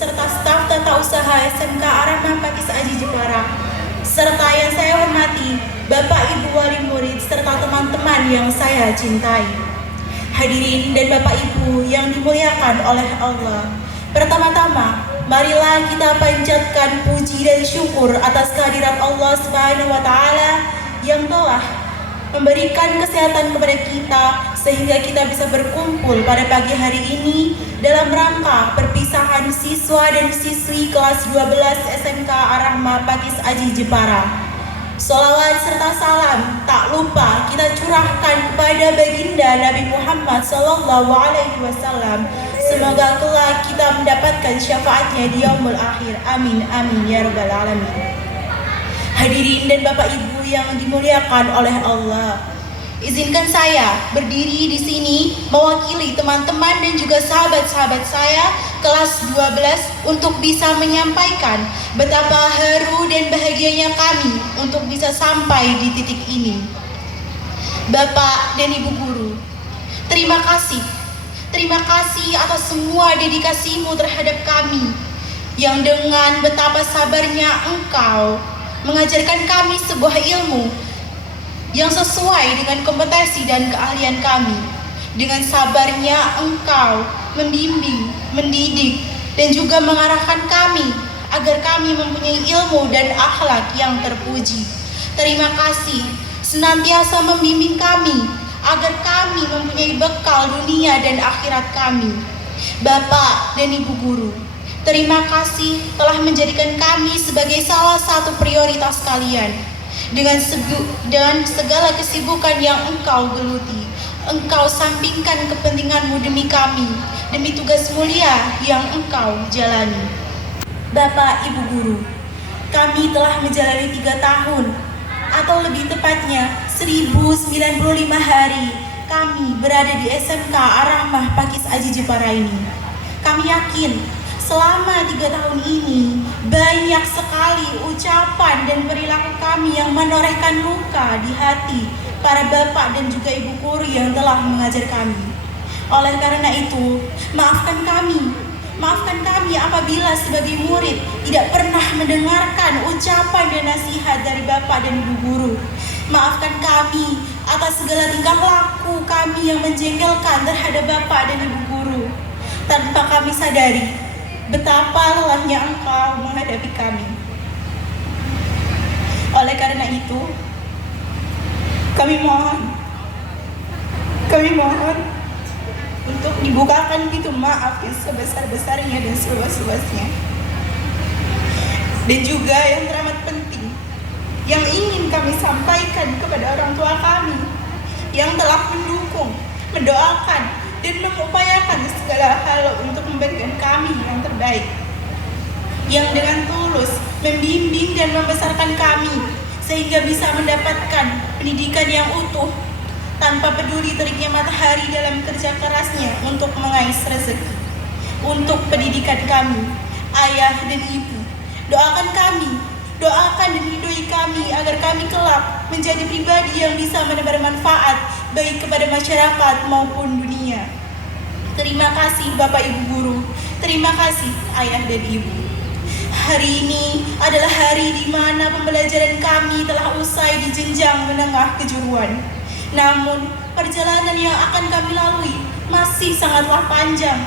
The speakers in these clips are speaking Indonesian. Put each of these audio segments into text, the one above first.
serta staf tata usaha SMK Ar-Rahmah Pakis Aji Jepara, serta yang saya hormati Bapak Ibu Wali Murid serta teman-teman yang saya cintai. Hadirin dan Bapak Ibu yang dimuliakan oleh Allah, pertama-tama marilah kita panjatkan puji dan syukur atas kehadirat Allah Subhanahu wa Ta'ala yang telah memberikan kesehatan kepada kita sehingga kita bisa berkumpul pada pagi hari ini dalam rangka perpisahan siswa dan siswi kelas 12 SMK Ar-Rahmah Pakis Aji Jepara. Sholawat serta salam tak lupa kita curahkan kepada baginda Nabi Muhammad SAW. Semoga kelak kita mendapatkan syafaatnya di yaumul akhir. Amin amin ya rabbal alamin. Hadirin dan Bapak Ibu yang dimuliakan oleh Allah, izinkan saya berdiri di sini mewakili teman-teman dan juga sahabat-sahabat saya kelas 12 untuk bisa menyampaikan betapa haru dan bahagianya kami untuk bisa sampai di titik ini. Bapak dan Ibu guru, terima kasih. Terima kasih atas semua dedikasimu terhadap kami yang dengan betapa sabarnya engkau mengajarkan kami sebuah ilmu yang sesuai dengan kompetensi dan keahlian kami. Dengan sabarnya engkau membimbing, mendidik, dan juga mengarahkan kami agar kami mempunyai ilmu dan akhlak yang terpuji. Terima kasih senantiasa membimbing kami agar kami mempunyai bekal dunia dan akhirat kami. Bapak dan Ibu guru, terima kasih telah menjadikan kami sebagai salah satu prioritas kalian. Dengan segala kesibukan yang engkau geluti, engkau sampingkan kepentinganmu demi kami, demi tugas mulia yang engkau jalani. Bapak Ibu guru, kami telah menjalani 3 tahun, atau lebih tepatnya 1095 hari kami berada di SMK Ar-Rahmah Pakis Aji Jepara ini. Kami yakin selama 3 tahun ini banyak sekali ucapan dan perilaku kami yang menorehkan luka di hati para bapak dan juga ibu guru yang telah mengajar kami. Oleh karena itu, maafkan kami apabila sebagai murid tidak pernah mendengarkan ucapan dan nasihat dari bapak dan ibu guru. Maafkan kami atas segala tingkah laku kami yang menjengkelkan terhadap bapak dan ibu guru, tanpa kami sadari betapa lelahnya engkau menghadapi kami. Oleh karena itu, kami mohon untuk dibukakan pintu maaf yang sebesar-besarnya dan seluas-luasnya. Dan juga yang teramat penting, yang ingin kami sampaikan kepada orang tua kami yang telah mendukung, mendoakan, dan mengupayakan segala hal untuk memberikan kami yang terbaik, yang dengan tulus membimbing dan membesarkan kami sehingga bisa mendapatkan pendidikan yang utuh tanpa peduli teriknya matahari dalam kerja kerasnya untuk mengais rezeki. Untuk pendidikan kami, ayah dan ibu, doakan dan ridhoi kami agar kami kelak menjadi pribadi yang bisa menebar manfaat baik kepada masyarakat maupun dunia. Terima kasih Bapak Ibu guru, terima kasih ayah dan ibu. Hari ini adalah hari di mana pembelajaran kami telah usai di jenjang menengah kejuruan. Namun perjalanan yang akan kami lalui masih sangatlah panjang.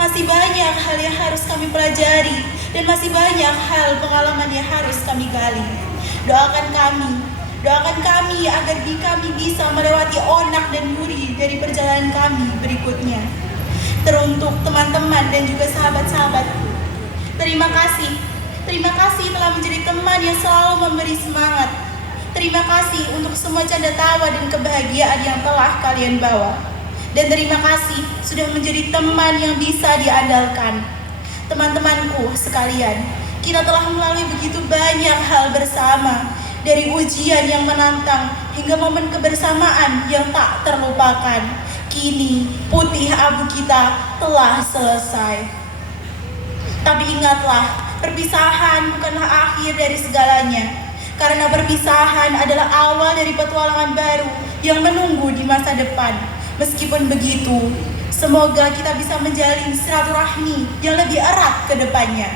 Masih banyak hal yang harus kami pelajari dan masih banyak hal pengalaman yang harus kami gali. Doakan kami agar kami bisa melewati onak dan duri dari perjalanan kami berikutnya. Teruntuk teman-teman dan juga sahabat-sahabatku, terima kasih telah menjadi teman yang selalu memberi semangat. Terima kasih untuk semua canda tawa dan kebahagiaan yang telah kalian bawa. Dan terima kasih sudah menjadi teman yang bisa diandalkan. Teman-temanku sekalian, kita telah melalui begitu banyak hal bersama, dari ujian yang menantang hingga momen kebersamaan yang tak terlupakan. Kini putih abu kita telah selesai. Tapi ingatlah, perpisahan bukanlah akhir dari segalanya, karena perpisahan adalah awal dari petualangan baru yang menunggu di masa depan. Meskipun begitu, semoga kita bisa menjalin silaturahmi yang lebih erat kelak ke depannya.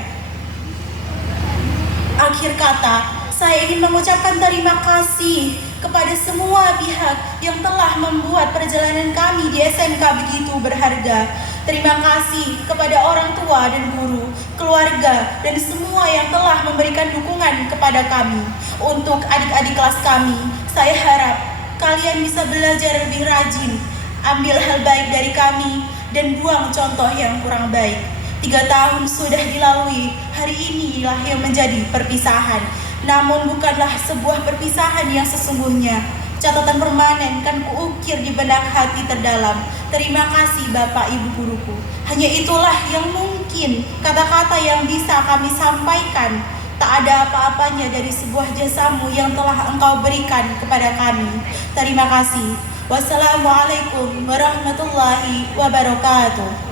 Akhir kata, saya ingin mengucapkan terima kasih kepada semua pihak yang telah membuat perjalanan kami di SMK begitu berharga. Terima kasih kepada orang tua dan guru, keluarga, dan semua yang telah memberikan dukungan kepada kami. Untuk adik-adik kelas kami, saya harap kalian bisa belajar lebih rajin, ambil hal baik dari kami, dan buang contoh yang kurang baik. 3 tahun sudah dilalui, hari inilah yang menjadi perpisahan. Namun bukanlah sebuah perpisahan yang sesungguhnya. Catatan permanen kan kuukir di benak hati terdalam. Terima kasih Bapak Ibu guruku. Hanya itulah yang mungkin kata-kata yang bisa kami sampaikan. Tak ada apa-apanya dari sebuah jasamu yang telah Engkau berikan kepada kami. Terima kasih. Wassalamualaikum warahmatullahi wabarakatuh.